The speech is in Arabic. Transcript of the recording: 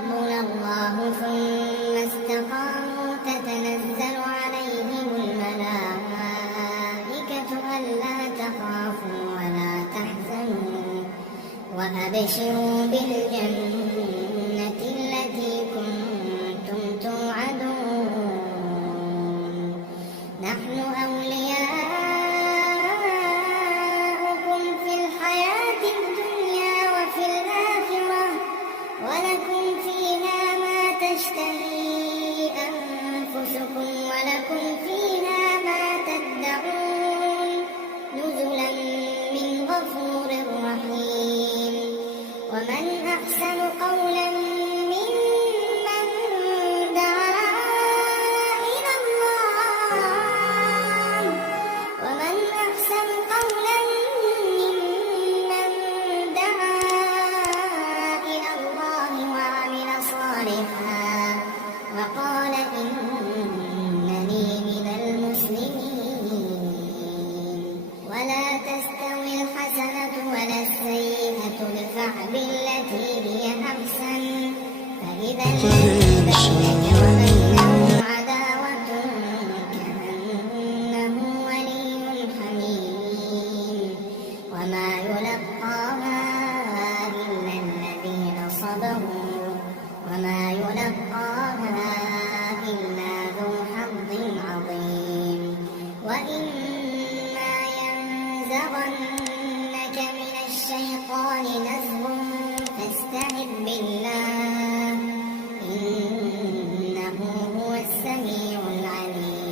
ربنا الله ثم استقاموا تتنزل عليهم الملائكة ألا تخافوا ولا تحزنوا وأبشروا بالجنة التي كنتم توعدون نحن أولياؤكم في الحياة الدنيا وفي الآخرة ولكم فيها ما تشتهي أنفسكم ولكم فيها ما تدعون نزلا من غفور رحيم ومن أحسن قولا ممن دعا إلى الله ومن أحسن قولا ممن دعا إلى الله وعمل صالحا وقال إنني من المسلمين ولا تستوي الحسنة ولا السيئة ادفع بالتي هي أحسن فإذا الذي بينك وبينه عداوة كأنه ولي حميم وما يلقاها إلا الذين صبروا وما يلقاها إلا ذو حظ عظيم وإما ينزغنك من الشيطان نزغ فاستعذ بالله إنه هو السميع